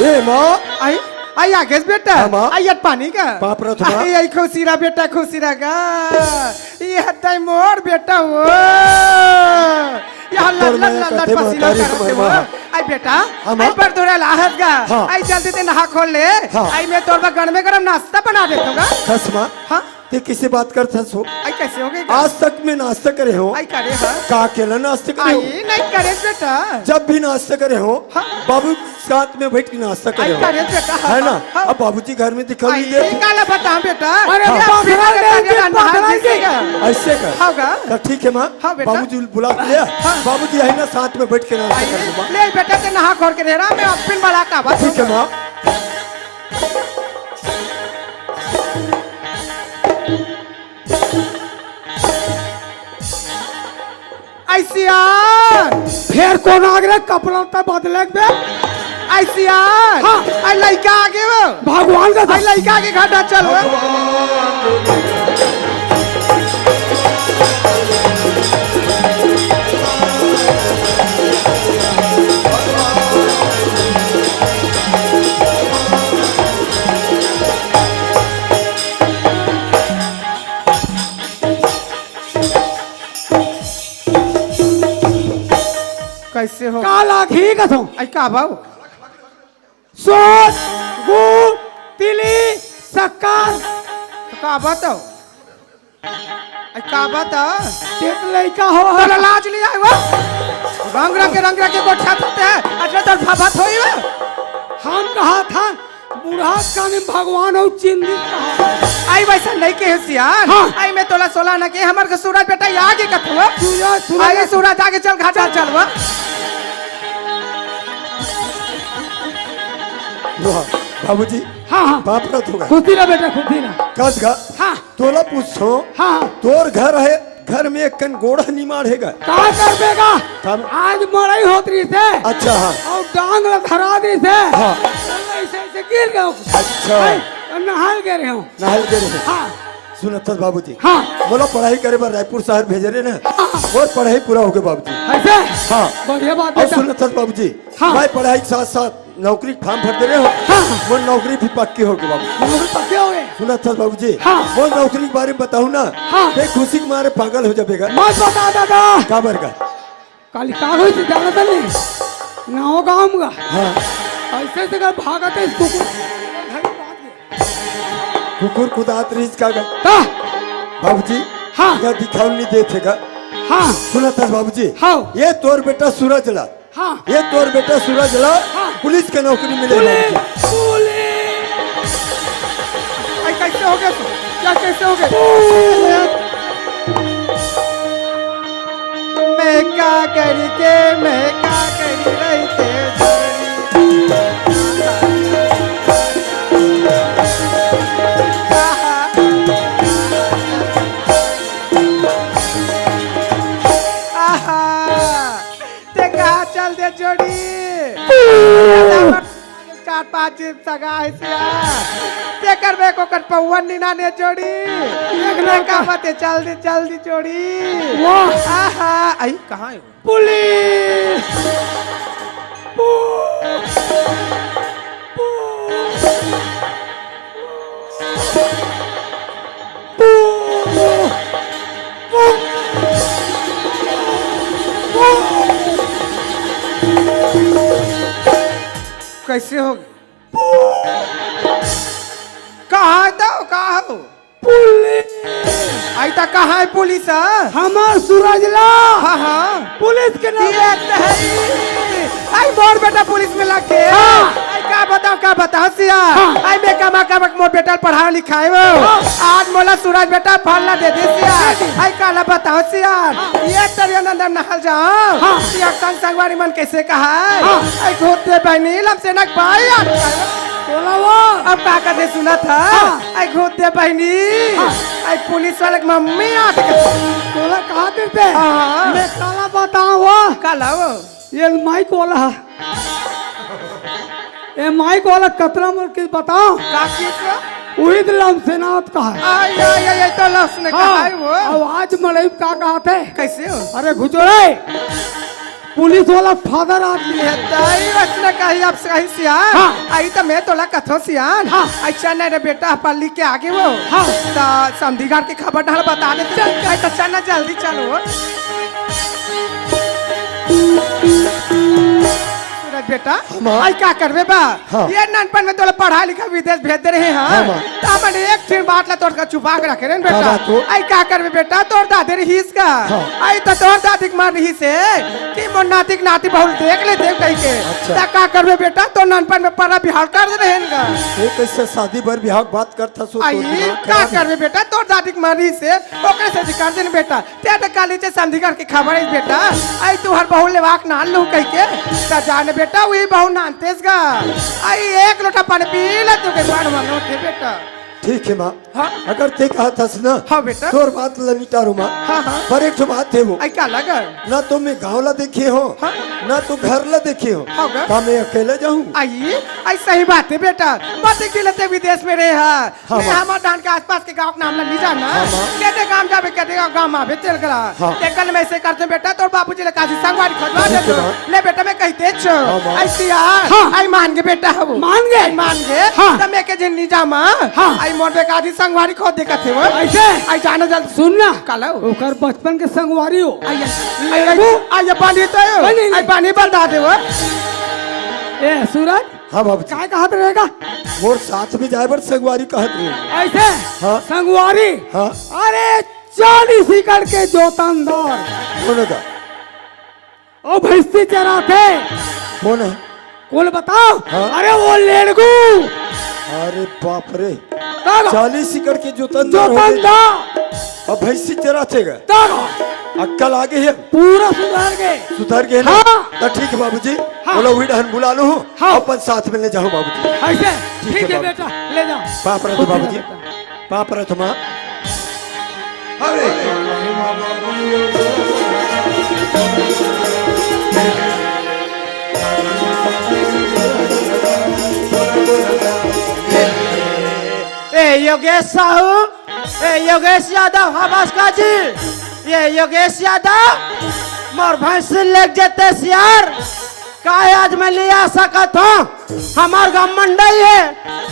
ए माँ आई आई आगे बेटा हाँ, आई पानी का बाप रे तुम्हारा आई आई खुशीरा बेटा खुशीरा का ये हटाई मोर बेटा वो यहाँ लड़ लड़ लड़ लड़ पसीना करते हो आई बेटा आई पर तोरा लाहत का आई जल्दी से नहा खोल ले आई मैं तोर गण में गरम नाश्ता बना देता हूँ बस माँ हाँ ते किसी बात करता सो आई कैसे हो गई आज तक में नाश्ता करे हो आई करे हाँ का अकेला नाश्ता करे हो आई नहीं करे बेटा जब भी नाश्ता करे हो हाँ। बाबू साथ में बैठ के नाश्ता करे आई हो करे बेटा है ना हाँ। अब बाबूजी घर में दिखाई आई नहीं देते काला बता बेटा अरे ये बाप रे, बिना के बाप रे, नहा बाप रे, दीजिएगा। ऐसे कर होगा तो ठीक है माँ हाँ, बेटा। बाबूजी बुला के लिया हाँ। बाबूजी है ना साथ में बैठ के नाश्ता कर दूंगा ले बेटा से नहा खोल के दे रहा मैं अपन बड़ा का बस ठीक है माँ ऐसियान फिर कौन आगे कपड़ा तब बदले बे ऐसियान हाँ। आई लड़का आगे वो भगवान का आई लड़का आगे घाटा चल वो कैसे हो काला घी का थो आई का भाव सोच गुड़ तिली शक्कर का बताओ आई का बताओ एक लड़का हो तो लाज लिया है वो रंग रंग के गोठा होते हैं अच्छा तो भाभत होई वो हम कहा था बूढ़ा काने भगवान और चिंतित कहा आई वैसा नहीं के होशियार हाँ। आई मैं तोला सोला न के हमर के सूरज बेटा ये आगे कथुआ सूरज आई सूरज आगे चल घाटा चल वो बाबूजी हाँ हाँ बाप का होगा खुदी ना बेटा खुदी ना कस घर हाँ तोला पूछो हाँ तोर घर है घर में एक कन गोड़ा निमाड़ हैगा का कर देगा काम आज मड़ई होत रही थे अच्छा हाँ और डांग ला धरा दी थे हाँ ऐसे ऐसे गिर गए अच्छा और नहाल गए रहे हूँ नहल के रहे हाँ सुनत बाबूजी हाँ बोला पढ़ाई करे बार रायपुर शहर भेजे रहे ना और पढ़ाई पूरा हो गया बाबूजी ऐसे हाँ बढ़िया बात और बेटा सुनत बाबूजी हाँ। भाई पढ़ाई के साथ साथ नौकरी फार्म भर दे रहे हो हाँ। वो नौकरी भी पक्की हो गई बाबू नौकरी पक्के हो गए सुनत बाबूजी हाँ। वो नौकरी के बारे में बताऊँ ना हाँ। ते खुशी के मारे पागल हो जाएगा मत बता दादा काबर का काली का हुई थी जाना था नहीं ना हो गाँव का हाँ ऐसे से कर भागा थे इसको कुकुर कुदात रही का हाँ बाबूजी हाँ। या दिखाऊ नहीं देगा हाँ सुनत बाबूजी हाँ ये तोर बेटा सूरज ला हाँ ये तोर बेटा सूरज ला हाँ। पुलिस के नौकरी मिले पुलिस बाबूजी। पुलिस आई कैसे हो गया क्या कैसे हो गया मैं क्या करी के मैं क्या करी रही थे ते कहा चल दे जोड़ी चार पांच सगा है सिया ते करबे को कर पवन नीना ने जोड़ी देखने का मत जल्दी जोड़ी वाह आहा आई कहां है पुलिस कैसे हो कहा दो कहा हो पुलिस आई ता कहा है पुलिस हमार सूरजला हाँ हाँ पुलिस के नाम ये नहीं आई मोर बेटा पुलिस में लगे हाँ। आई का बताओ सिया हाँ। आई मैं कमा मोर बेटा पढ़ा लिखाए वो आज मोला सूरज बेटा फल दे दे सिया आई काला बताओ सिया ये तरिया नंदन नहल जाओ हाँ। सिया संग संगवारी मन कैसे कहा हाँ। आई घोट दे बहनी लम से नक भाई बोला वो अब का कर सुना था हाँ। आई घोट दे बहनी आई पुलिस वाले की मम्मी आठ बोला कहाँ देते हाँ। मैं काला बताऊँ वो काला वो ये माइक वाला ये माइक वाला कतरा मोर के बताओ काकी का वही दिलम सेनावत का है आई तो लस ने कहा है वो अब आज मलई का कहा थे कैसे हो अरे घुचोड़े पुलिस वाला फादर आदमी है। ताई वचना कही आप सही सियान हाँ। आई तो मैं तोला कथो सियान हाँ। अच्छा नहीं रे बेटा पल्ली के आगे वो हाँ। ता समधिगार की खबर ढाल बता देते आई तो चलना जल्दी चलो सूरज बेटा हाँ। आई क्या करबे बा हाँ। ये नानपन में तोला पढ़ा लिखा विदेश भेज दे रहे हैं हाँ, माँ। तो हमने एक फिर बात ला तोड़ छुपा के रखे रे बेटा बात हो? आई क्या करबे बेटा तोड़ दादे रही इसका हाँ। आई तो तोड़ दादी मार रही से कि मोर नाती नाती बहुल देख ले देख कहीं के अच्छा। ता का करबे बेटा तो नानपन में पढ़ा बिहार कर दे रहेगा ये कैसे शादी भर ब्याह के बात करता सो आई का करबे बेटा तोड़ दादी मार रही से ओकरे से कर देन बेटा ते तो काली से समधिगर की खबर है बेटा आई तू हर बहुल लेवाक नान लू कहीं के ता जाने बेटा वही बहु नानतेस गा आई एक लोटा पानी पी ले तू के बाण मानो थे बेटा ठीक है माँ हाँ। अगर ते कहा था ना हाँ बेटा तोर बात लनिटा रो माँ हाँ हाँ पर एक ठो बात है वो आई क्या लगा ना तो मैं गाँव ला देखे हो हाँ। ना तो घर ला देखे हो हाँ गा। का मैं अकेले जाऊँ आई आई सही बात है बेटा मत दिलते विदेश में रहे हाँ, मैं माँ। हमारे डान के आसपास के गांव का नाम नहीं जाना हाँ, माँ। कहते गांव जावे कहते गांव आवे चल गला हाँ। ते कल मैं ऐसे करते बेटा तोर बापूजी ले काजी संगवारी खोजवा ठीक दे है, माँ। ले बेटा मैं कहते छो हाँ, माँ। ऐसी यार हाँ। आई मान के बेटा हो मान गए? आई मान गए हाँ। तब मैं के जिन नहीं जामा हाँ। आई मोर बे काजी संगवारी खोद दे कथे वो ऐसे आई जाना जल्दी सुनना काला ओकर बचपन के संगवारी हो। आई आई पानी तो नहीं। आई पानी बंदा दे वो ए सूरज हाँ बाबू काय कहत रहेगा मोर साथ में जाए बर सगवारी कहत रहे ऐसे हाँ। संगवारी हाँ अरे 40 एकड़ के जोतंदर कौन का ओ भैंसी चराते कौन है कौन बताओ हाँ। अरे वो लेड़गू अरे बाप रे तागा 40 एकड़ के जोतन जोतंदर अब भैंसी चरातेगा तागा अक्कल आगे है पूरा सुधार गए सुधर गए ना हाँ। तो ठीक है बाबूजी हाँ। बोलो हुई डहन बुला लो हाँ। अपन साथ में ले जाओ बाबूजी ऐसे ठीक ठीक है है बेटा ले जाओ पाप रथ बाबूजी पाप रथ माँ अरे ए योगेश साहू ए योगेश यादव हमास्का जी ये योगेश यादव मोर भैंस लग जाते सियार का आज मैं ले आ सकत हूँ हमार गाँव मंडई है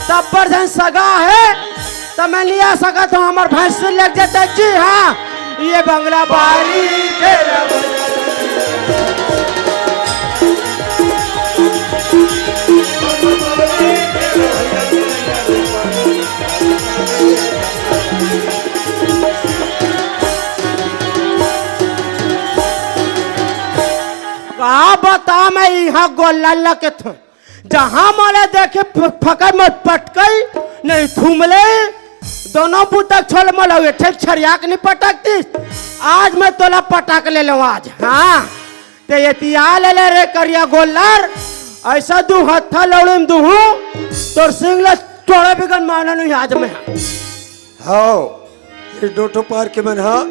तब पर जन सगा है तब मैं ले आ सकत हूँ हमार भैंस लग जाते जी हाँ ये बंगला बारी के कहा बता मैं यहाँ गोला लगे थे जहाँ मारे देखे फकर मत पटकई नहीं थूमले दोनों पुतक छोल मला वेठे छरियाक नहीं पटकती आज मैं तोला पटक ले लो आज हाँ ते ये तिया ले ले रे करिया गोलर ऐसा दू हत्था लौड़े दूहू तोर सिंगला चोड़े बिगन माना नहीं आज में हाँ ये डोटो पार के मन हाँ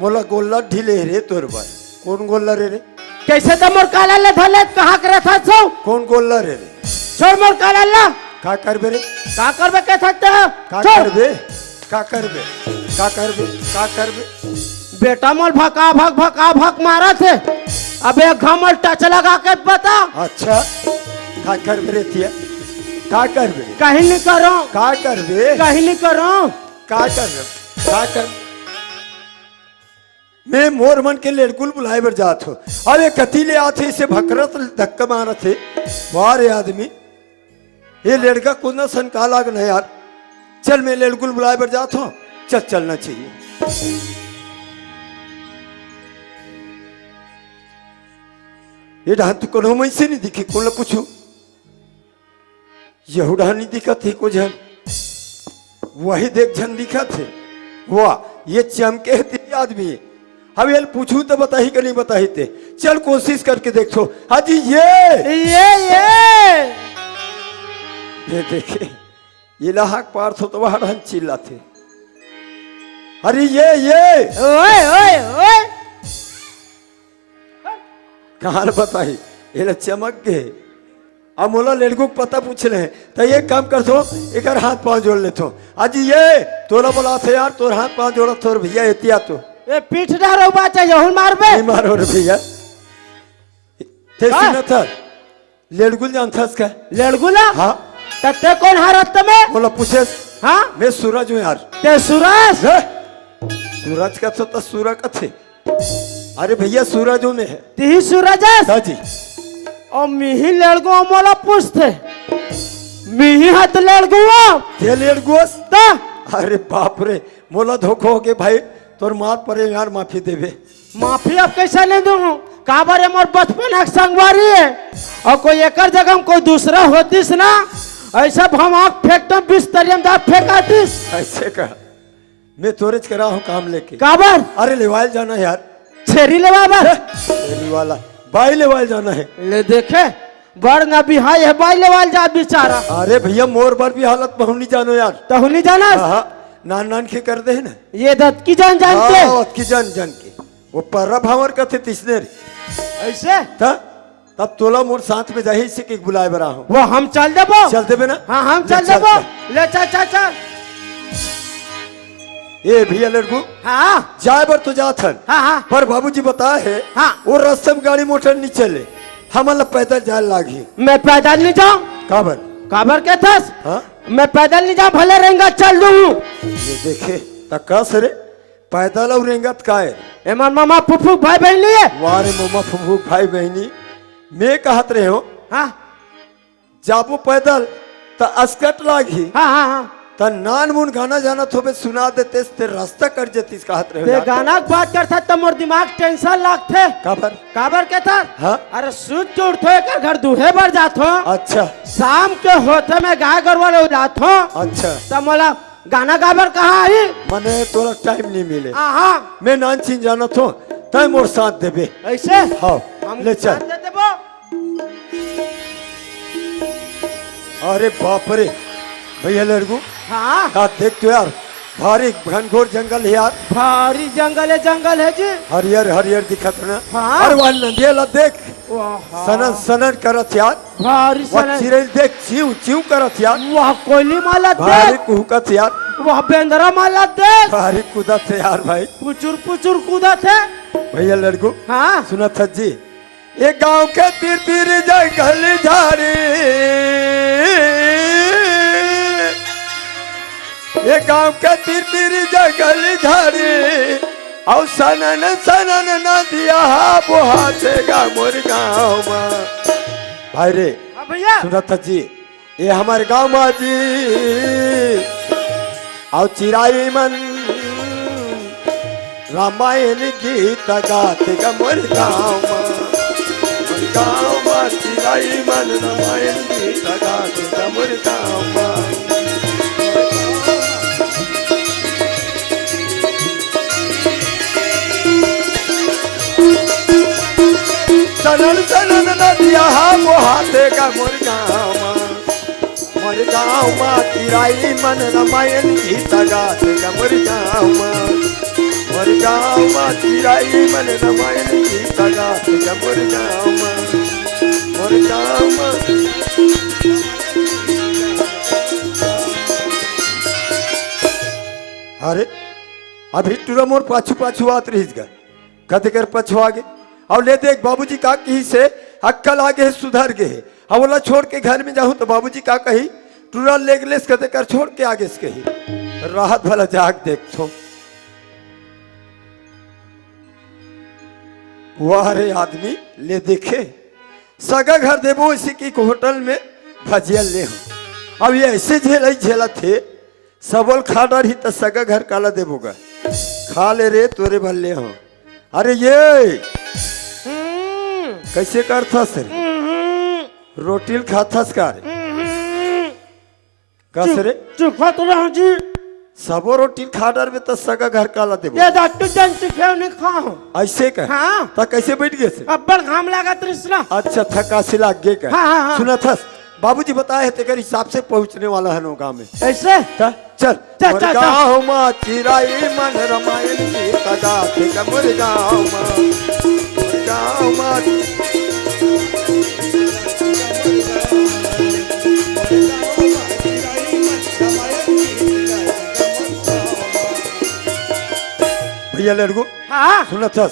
मोला गोल्ला ढीले रे तोर बार कौन गोल्ला रे कैसे तो मोर काला ले धले कहाँ करे था सो कौन गोल्ला रे छोड़ मोर काला ला का करबे रे का करबे के सकते हो का छोड़। करबे का करबे का करबे का करबे बेटा मोल भका भक मारा थे अब एक घमल टच लगा के बता अच्छा का करबे रे तिया का करबे कहीं नहीं करो का करबे कहीं नहीं करो का कर का कर मैं मोर मन के लड़कुल बुलाए बर जात हो अरे कति ले आथे इसे भकरत धक्का मारत थे वाह रे आदमी ये लड़का को ना संका लाग न यार चल मैं लड़कुल बुलाए बर जात हो चल चलना चाहिए ये डहान तो कोनो मैं से नहीं दिखे कौन पूछू यहू डहान नहीं दिखा थे को झन वही देख झन दिखा थे वाह ये चमके है तेरी आदमी अब ये पूछू तो बताही कि नहीं बताही थे चल कोशिश करके देखो हाजी ये देखे ये लाहक पार थो तो वहां ढन चिल्ला थे अरे ये ओए ओए ओए कहाँ बताही ये चमक गए अब मोला लड़को को पता पूछ ले तो ये काम कर दो एक हाथ पांव जोड़ ले तो आज ये तोरा बोला थे यार तोर हाथ पांव जोड़ा तोर भैया एतिया तो ये पीठ डारो बाचा यहुन मारबे नहीं मारो रे भैया थे का? सुना था लेडगुल जानथस का लड़गुला हाँ तते कौन हारत में बोला पूछे हाँ मैं सूरज हूँ यार ते सूरज है? सूरज का तो सूरज का थे अरे भैया सूरज हूँ मैं है ती सूरज है हाँ जी और मिही लड़गो मोला पूछते मिही हाथ लड़गो ये लेडगुस ता अरे बाप रे मोला धोखो हो गए भाई तोर मार परे यार माफी देवे माफी अब कैसे ले दूँ काबर है मोर बचपन एक संगवारी है और कोई एकर जगह में कोई दूसरा होतीस ना ऐसा हम आँख फेंकता बिस्तरियम दाब फेंकातीस ऐसे का मैं तोरेज करा हूँ काम लेके काबर अरे लेवाल जाना है यार छेरी ले बाबर तेरी वाला भाई लेवाल जाना है ले देखे बड़ ना बिहाई है बाई लेवाल जा बेचारा अरे भैया मोर बार भी हालत बहु नहीं जानो यार तो नहीं जाना हाँ नान नान के कर दे है ना ये दत्त की जान जानते हाँ, की जान जान के वो पर्रा भावर का थे तीसने ऐसे तब तोला मोर साथ में जाही से के बुलाए बरा हूँ वो हम चल देबो चल देबे ना हाँ हम ले चल देबो ले चल चल चल ए भैया लड़कू हाँ जाए बर तो जात हन हाँ हाँ पर बाबूजी बताए है हाँ। वो रास्ते में गाड़ी मोटर नहीं चले हमला पैदल जाए लागी मैं पैदल नहीं जाऊँ काबर काबर के थस हाँ मैं पैदल नहीं जाऊँ भले रहेंगा चल दूँ ये देखे तक्का सरे पैदल और रेंगत का है एमन मामा फुफू भाई बहन लिए वारे मोमा फुफू भाई बहनी मैं कहत रहे हो हाँ जाबो पैदल त अस्कट लागी हाँ हाँ हाँ त नान मुन गाना जाना थोबे सुना देते ते रास्ता कर जेतीस कहत रहे हो ते यार। गाना की बात करता तो मोर दिमाग टेंशन लागते काबर काबर के था हाँ अरे सूझ के उठो एक घर दूहे बार जात हो अच्छा शाम के होते में गाय गरवाले जात हो अच्छा तो मोला गाना गाबर कहाँ आई मने तोरा टाइम नहीं मिले हाँ मैं नान चीन जाना थो तय मोर साथ देबे ऐसे हाँ हम ले चल साथ दे देबो अरे बाप रे भैया लड़कू हाँ का देख तो यार भारी घनघोर जंगल है यार भारी जंगल है जी हरियर हरियर दिखत ना हाँ। अरे वाल नदियाला देख वाह सनन सनन करत यार भारी वह सने चिड़ैल देख चिव चिव करत यार वाह कोयली माला भारी देख कुहकत यार वाह बेंदरा माला देख भारी कूदत है यार भाई पुचुर पुचुर कूदा थे भैया लड़कू हाँ सुना था जी एक गांव के तीर तीर जंगल झाड़ी ये गांव के तीर तीर जंगल झाड़ी और सनन सनन नदिया बहातेगा मोर गाँव में भाई रे हाँ भैया सुना था जी ये हमारे गांव में जी और चिराई मन रामायण गीत गातेगा मोर गाँव में चिराई मन रामायण गीत गातेगा मोर गाँव में सनन सनन नदिया बहातेगा मोर गाँव में चिराई मन रामायण गीत गातेगा मोर गाँव में चिराई मन रामायण गीत गातेगा मोर गाँव में अरे अभी टूरा मोर पाछू पाछू आत रही गा कद कर पछुआ आगे और ले देख बाबूजी का कही से अक्कल आगे है सुधर गए है अब बोला छोड़ के घर में जाऊं तो बाबूजी का कही टूरा लेगलेस कदे कर छोड़ के आगे से कही राहत भला जाग देख थो वाह रे आदमी ले देखे सगा घर देबो इसी की होटल में भजिया ले हो अब ये ऐसे झेला थे सबल खा डर ही तो सगा घर काला देबोगा खा ले रे तोरे भल्ले हो अरे ये कैसे करता सर रोटिल खाथस का रे कस रे चुपा तो रहो जी सबो रोटिल खा डर में तो सगा घर काला देबो ये डॉक्टर जन चुके नहीं खाओ ऐसे का हाँ ता कैसे बैठ गए से अब्बड़ घाम लगा तृष्णा अच्छा थका से लाग गए का हाँ, हाँ, हाँ। सुना था बाबूजी बताए थे तेरे हिसाब से पहुंचने वाला है नो गांव में ऐसे चल चल चल, मोर चल, चल। गाँव में चिराई मन रामायण गीत गातेगा मोर गाँव में भैया लड़को हाँ सुना था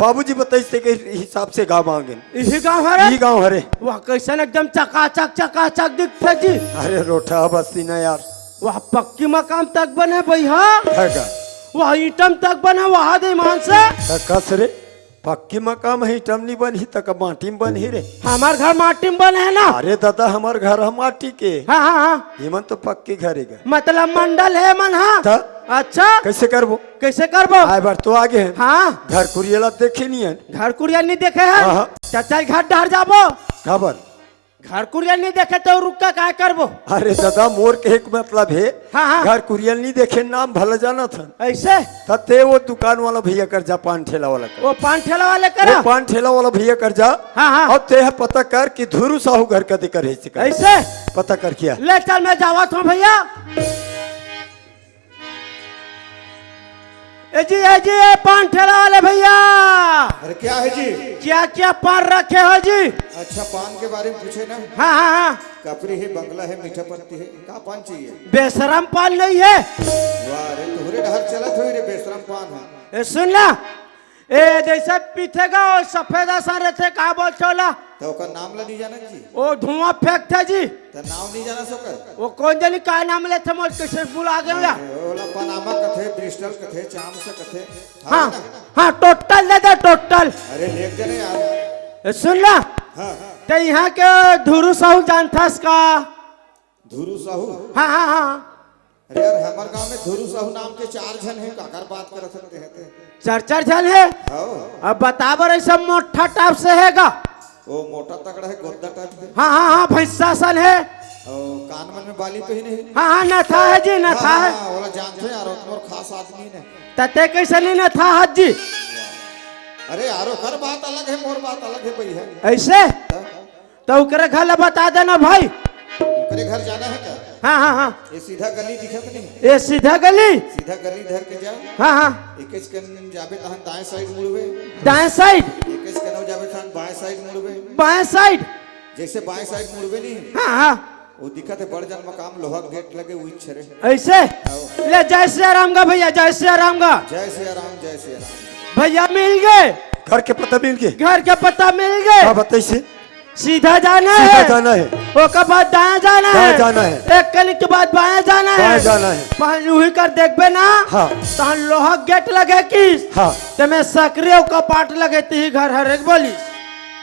बाबूजी बताइए के हिसाब से गाँव मांगे यही गाँव है रे? ई गाँव हरे। वह कैसन एकदम चकाचक दिखते जी। अरे रोटा बस्ती ना यार वह पक्की मकान तक बने भैया, हैगा वह ईटम तक बने वहाँ दे मान से। कस रे पक्की मकाम है टमनी बन ही तक माटी में बन ही रे। हमार घर माटी में बने है ना। अरे दादा हमार घर हम माटी के हाँ हाँ हाँ, ये मन तो पक्की घर है मतलब मंडल है मन। हाँ था अच्छा कैसे करबो कैसे करबो? आए बार तो आगे है हाँ घर कुरियला देखे नहीं है घर कुरिया नहीं देखे है। हाँ, हाँ। चाचा घर डर जाबो, खबर घर कुरिया नहीं देखे तो रुक का काय करबो? अरे दादा मोर के एक मतलब है हाँ, हाँ। घर कुरियल नहीं देखे नाम भला जाना था ऐसे तते वो दुकान वाला भैया कर जा पान ठेला वाला कर वो पान ठेला वाले करा। वो पान ठेला वाला भैया कर जा हाँ, हाँ। और ते है पता कर कि धुरु साहू घर का दिक्कत है इसका ऐसे पता कर किया ले चल मैं जावा था भैया। ए जी ए पान ठेला वाले भैया, अरे क्या है जी? क्या क्या पान रखे हो जी? अच्छा पान के बारे में पूछे ना। हाँ हाँ हाँ, कपरी है, बंगला है, मीठा पत्ती है, क्या पान चाहिए? बेशरम पान नहीं है। वाह रे तुहरे डहर चलत हुई रे बेशरम पान है। ए सुन ना, ए जैसे पीछेगा और सफेद आसा रहते का बोल चोला तो ओकर नाम ला नहीं जाना जी? वो धुआं फेंकते जी। तो नाम नहीं जाना सोकर? वो कौन जानी का नाम लेते मोल कैसे बुला गए या? ओला पनामा कथे, ब्रिस्टल कथे, चाम से कथे। हाँ ना? हाँ टोटल दे दे टोटल। अरे लेक जने यार। ए सुन ना, हाँ तो यहाँ के धुरु साहू जानता का? धुरु साहू? हाँ हाँ हाँ, अरे यार हमार गांव में धुरु साहू नाम के 4 जन हैं, काकर बात कर सकते हैं? चर्चा झल है। हाँ अब बताबर ऐसा मोटा टाप से हैगा। वो मोटा तगड़ा है, गोद्दा टाइप के। हाँ हाँ हाँ भैंसा सन है। और कान मन में बाली तो ही नहीं। हाँ हाँ न था है जी न था है। हाँ, ओला जानते हैं यार, और खास आदमी ने। तते कैसे नहीं न था हज जी? अरे यारो कर बात अलग है, मोर बात अलग है भैया। ऐसे तो उकरे घर बता देना भाई। तेरे घर जाना है क्या? हाँ हाँ हाँ, ये सीधा गली दिखत नहीं? ये सीधा गली। सीधा गली धर के जा। हाँ हाँ, इकेच के जाबे तहन दाएं साइड मुड़बे, दाएं साइड, इकेच के नौ जाबे तहन बाएं साइड मुड़बे। बाएं साइड। जैसे बाएं साइड मुड़बे नहीं, हाँ हाँ वो दिखत है बड़ जन मकाम, लोहा गेट लगे हुई छरे। ऐसे ले जय श्री राम का भैया, जय श्री राम का। जय सिया राम, जय सिया राम। भैया मिल गए, घर के पता मिल गए। घर के पता मिल गए। हाँ बताइए सीधा जाना सीधा है, जाना है उसके बाद दाएं जाना दाएं है, जाना है। एक गली के बाद बाएं जाना है, बाएं जाना है। पान उही कर देखबे ना। हाँ तहन लोहा गेट लगे की हाँ ते में सक्रिय कपाट लगे ती घर हर एक बोली।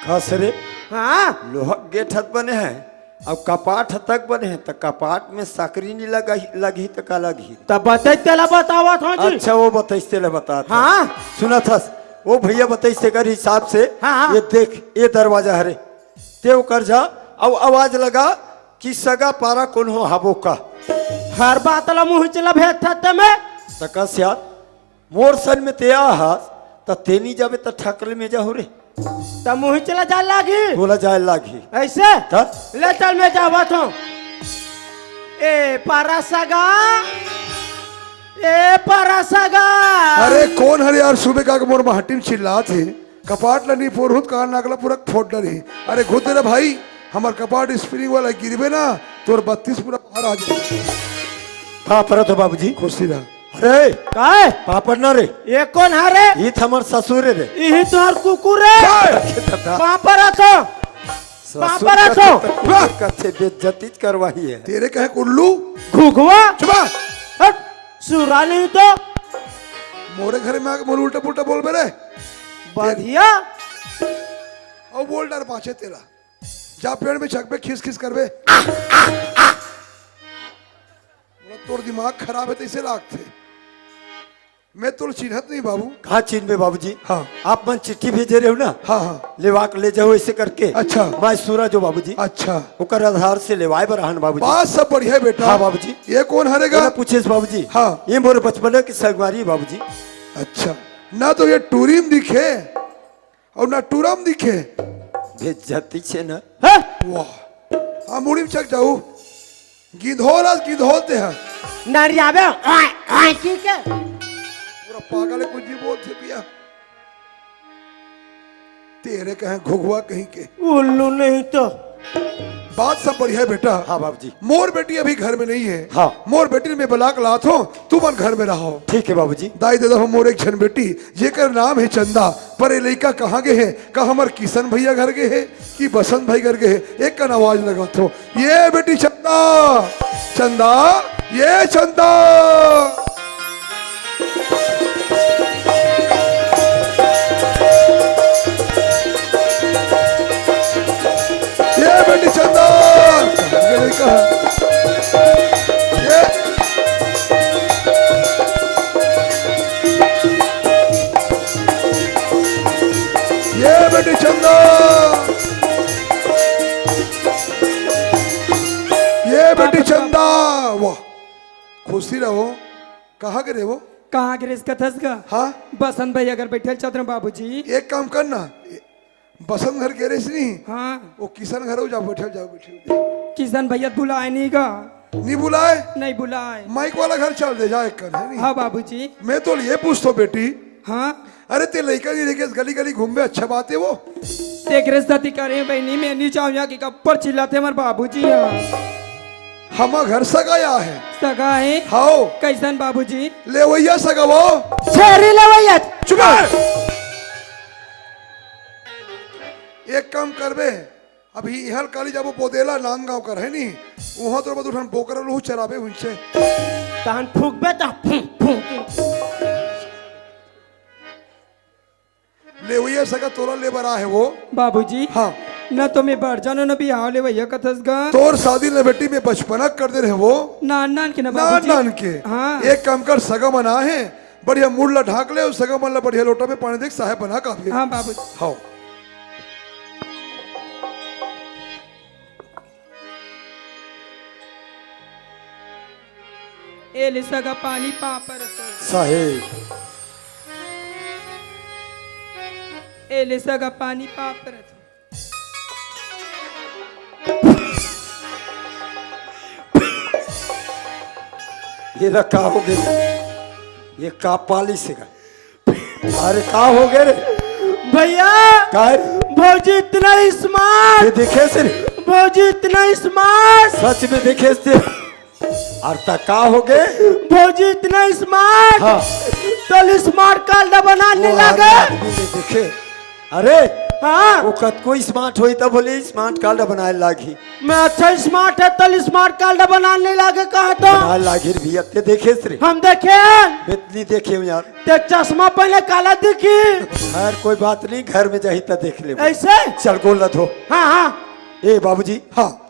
खास रे हाँ लोहा गेट हत बने हैं अब कपाट तक बने हैं तो कपाट में सकरी नहीं लगा लगी तो का लगी। तब बताते ला बतावा था जी। अच्छा वो बताइए ले बता हाँ सुना था वो भैया बताइए कर हिसाब से। हाँ, हाँ। ये देख ये दरवाजा हरे तेव कर जा। अब आवाज लगा कि सगा पारा कौन हो हबो का हर बात ला मुँह चला भेज था में तकस यार मोर सन में ते हाथ तो तेनी जाबे तो ठकल में जाहु रे तब मुँह चला जा लागी बोला जाए लागी ऐसे था ले चल में जावा था। ए पारा सगा, ए पारा सगा। अरे कौन हरे यार सुबह का मोर महटी में चिल्ला थे कपाट लनी पोरहुत कान नागला पूरा फोड़ डरी। अरे खुद रे भाई हमार कपाट स्प्रिंग वाला गिरबे ना तोर 32 पूरा बाहर आ जाए। पापड़ तो बाबूजी खुशी रहा। अरे काय पापड़ ना रे ये कौन हरे? ये हमार ससुर रे यही तुम्हार कुकुर है। कहाँ पर आतो? कहाँ पर आतो? कथे बेइज्जती करवाही है। तेरे कहे उल्लू घुघुआ चुपा हट, सुरा नहीं तो मोरे घर में आके मोर उल्टा पुल्टा बोल बे रे बढ़िया। और बोल डर पाछे तेरा जा पेड़ में छक पे खिस खिस कर बे। तोर दिमाग खराब है तो इसे लागते मैं तो चिन्हत नहीं बाबू। कहाँ चीन में बाबूजी? हाँ आप मन चिट्ठी भेजे रहे हो ना? हाँ हाँ लेवाक ले जाओ ऐसे करके। अच्छा मैं सूरज हो बाबूजी। अच्छा ओकर आधार से लेवाए बरहन बाबूजी। बात सब बढ़िया है बेटा। हाँ बाबूजी। ये कौन हरेगा? पूछे बाबूजी। हाँ ये मोरे बचपन की सगवारी बाबूजी। अच्छा ना तो ये टूरिम दिखे और ना टूरम दिखे बेइज्जती छे ना। है? वाह हाँ मुड़ी में चक जाऊ गिधोल आज गिधोलते हैं नरियाबे ठीक है। पूरा पागल है कुछ भी बोलते पिया तेरे कहे घुघुआ कहीं के उल्लू नहीं तो बात सब बढ़िया है बेटा। हाँ बाबूजी। मोर बेटी अभी घर में नहीं है। हाँ। मोर बेटी में बलाक लात हो, तुम मन घर में रहो। ठीक है बाबूजी। दाई दे दो हम मोर एक छन बेटी जेकर नाम है चंदा। पर ये लड़का कहाँ गए है? का हमार किशन भैया घर गए है कि बसंत भाई घर गए है? एक का आवाज लगा थो, ये बेटी चंदा, चंदा, ये चंदा। ये बेटी चंदा, ये लड़का ये बेटी चंदा, ये बेटी चंदा। वाह, खुशी रहो। कहाँ गए वो? कहाँ गिरे इसका थस का? हाँ, बसंत भाई अगर बैठे छत्र बाबूजी। एक काम करना, बसंत घर गए नहीं, हाँ वो किशन घर हो, जाओ बैठे, जाओ बैठे। किशन भैया बुलाए नहीं का? नहीं बुलाए? नहीं बुलाए। माइक वाला घर चल दे, जा एक कर है नहीं। हाँ बाबूजी। मैं तो ये पूछता बेटी, हाँ अरे ते लड़का नहीं लेके गली गली घूमे, अच्छा बात है वो। देख रही करे बहनी मैं नहीं चाहूँ यहाँ की कपर चिल्लाते हमारे बाबूजी यहाँ। हमा घर सगाया है। सगा है? हाओ। कैसन बाबूजी? ले वैया सगा वो। छेरी ले भैया। चुप। एक काम करबे, अभी यहाँ काली जाबो पोदेला नांद गाँव कर है नहीं, वहाँ तो बस उठन बोकर लहू चराबे उनसे। तहन फूकबे त फूक फूक। ले वैया सगा तोरा ले बरा है वो। बाबूजी हाँ, न तो मैं बढ़ जानो न भी आओ ले भैया कथस गा। तोर शादी ने बेटी में बचपना कर दे रहे वो। नान नान के ना नान बाबूजी। नान के। हाँ। एक काम कर, सगा बना है बढ़िया मुड़ला ढाक ले, उस सगा मनला बढ़िया लोटा में पानी देख साहेब बना काफी। हाँ बाबूजी। हाँ, ए ले सगा पानी पापर। साहेब, ए ले सगा पानी पापर। ये ना का हो गए? ये का पाली से का? अरे का हो गए रे? भैया का है? भौजी इतना ये स्मार्ट, देखे से? भौजी इतना स्मार्ट, सच में देखे से? अर्ता का हो गए? भौजी इतना स्मार्ट। हाँ। तो स्मार्ट कार्ड बनाने वो हर लगे। आदमी ने देखे। अरे हाँ वो कत कोई स्मार्ट होई तब बोले स्मार्ट कार्ड बनाए लागी। मैं अच्छा स्मार्ट है तो स्मार्ट कार्ड बनाने लगे कहा तो बनाए लागी भी अब देखे से? हम देखे बेतली देखे यार। ते चश्मा पहले काला दिखी। खैर कोई बात नहीं, घर में जाही तो देख ले। ऐसे चल गोल न हो। हाँ हाँ ए बाबूजी, हाँ,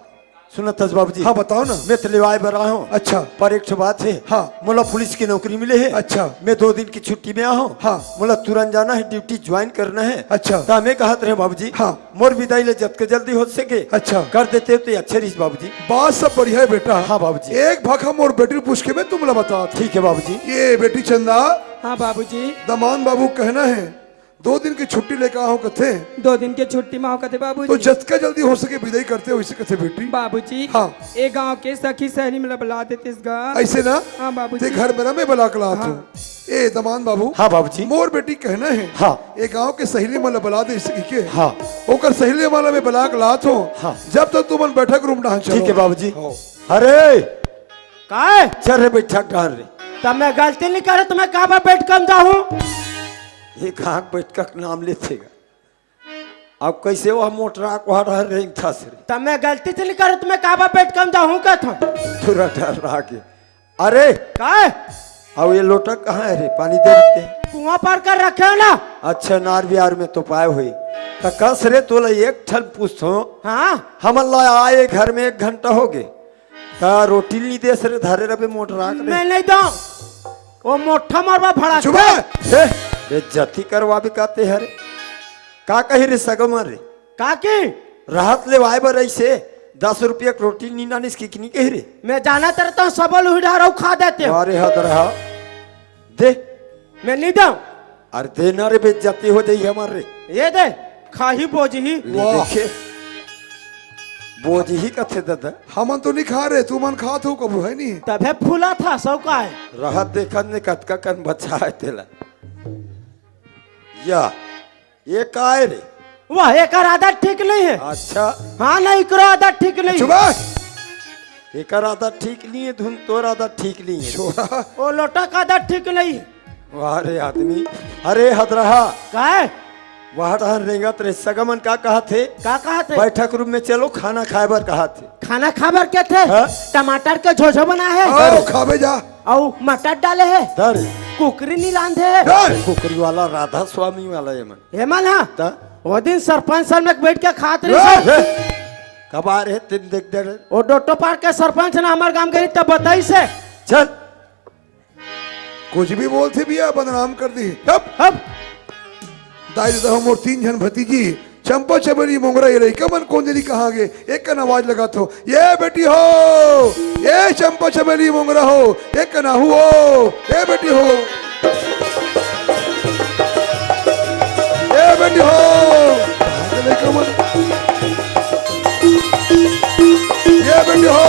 सुनो तज बाबूजी। हाँ बताओ ना। मैं तलेवाए बरा हूँ। अच्छा। पर एक बात है। हाँ। मोला पुलिस की नौकरी मिले है। अच्छा। मैं 2 दिन की छुट्टी में आया हूँ। हाँ। मोला तुरंत जाना है, ड्यूटी ज्वाइन करना है। अच्छा। तो हमें कहत रहे बाबूजी। हाँ। मोर विदाई ले जब के जल्दी हो सके अच्छा। कर देते तो अच्छे रही बाबूजी। बात सब बढ़िया है बेटा। हाँ बाबूजी। एक भाग हम और बेटी पूछ के मैं तुमला बता। ठीक है बाबूजी। ये बेटी चंदा, हाँ बाबूजी। दमान बाबू कहना है 2 दिन की छुट्टी लेकर आओ कथे, 2 दिन के छुट्टी में आओ कथे तो बाबूजी। जतका जल्दी हो सके विदाई करते हो इसे कथे बेटी। बाबूजी। हाँ। ए गांव के सखी सहेली में बुला देते इस गा। ऐसे ना। हाँ बाबूजी। ते घर में ना मैं बला कला हाँ। ए दमान बाबू। हाँ बाबूजी। मोर बेटी कहना है। हाँ। ए गांव के सहेली मला बला दे इसकी के। हाँ। ओकर सहेली वाला में बला कलात हो। हाँ। जब तक तुम बैठक रूम ना चलो। ठीक है बाबूजी। हाँ। अरे का है? चल रे बैठा डाल रे। तब मैं गलती नहीं करे तो मैं कहाँ पर बैठ कम जाऊँ? एक आँख बैठ का नाम लेतेगा। अब कैसे वो मोटरा को रह रहे था से? तब मैं गलती से नहीं करे तो मैं कहाँ पर बैठ कम जाऊँ का था? पूरा डर रहा के। अरे का है? अब ये लोटा कहाँ है रे? पानी दे देते हैं। कुआं पर कर रखे हो ना? अच्छा नार बिहार में तो पाए हुई तो कस रे तोला एक ठन पूछो। हाँ हम आए घर में 1 घंटा हो गए का रोटी नहीं दे सरे धारे रबे मोटरा मैं नहीं दूँ। वो मोटा मारवा भड़ा चुप है। बेइज्जती करवा भी कहते हरे। का कही रे सगमा रे? काकी राहत ले वाए बर ऐसे 10 रुपया की रोटी नी नानिस की नहीं कही रे? मैं जाना तरता हूँ सबल उड़ा खा देते हो। अरे हद रहा दे। मैं नहीं दूँ। अरे देना रे बेइज्जती हो जाई हमारे। ये दे खा ही बोझ ही। ले देखे बोझ ही कथे दादा। हमन तो नहीं खा रहे, तू मन खा तो कबू है नहीं। तबे फूला था सब का है। राहत देखन ने कतका कन बचा है तेला या ये काय रे? वह एक आदत ठीक नहीं है। अच्छा हाँ नहीं करो आदत ठीक नहीं है। चुप एकर आदत ठीक नहीं है, धुन तोर आदत ठीक नहीं है। छोरा वो लोटा का आदत ठीक नहीं है। वाह रे आदमी, अरे हदरहा का है? वह रहन रेंगत रे सगमन का कहा थे? का कहा थे? बैठक रूम में चलो खाना खाए बर कहा थे। खाना खाबर क्या थे? हाँ? टमाटर के झोझो बना है आओ खावे जा और मटर डाले है, दर कुकरी नहीं लांधे है। डर कुकरी वाला राधा स्वामी वाला ये मन हेमन हाँ ता वो दिन सरपंच सर में बैठ के खात रही रे, सर। कब आ रहे तीन देख दे रहे। वो डोटो पार्क के सरपंच ने हमारे गांव गई तब बताई से। चल कुछ भी बोलते बिया बदनाम कर दी। तब अब दाई दादा हम और 3 जन भतीजी चंपा चमेली मोंगरा ये रही कमन कौन जनी कहा गे एक का आवाज लगा तो ये बेटी हो, ये चंपा चमेली मोंगरा हो, एक का नाहू हो, ये बेटी हो, ये बेटी हो, ये कमन, ये बेटी हो,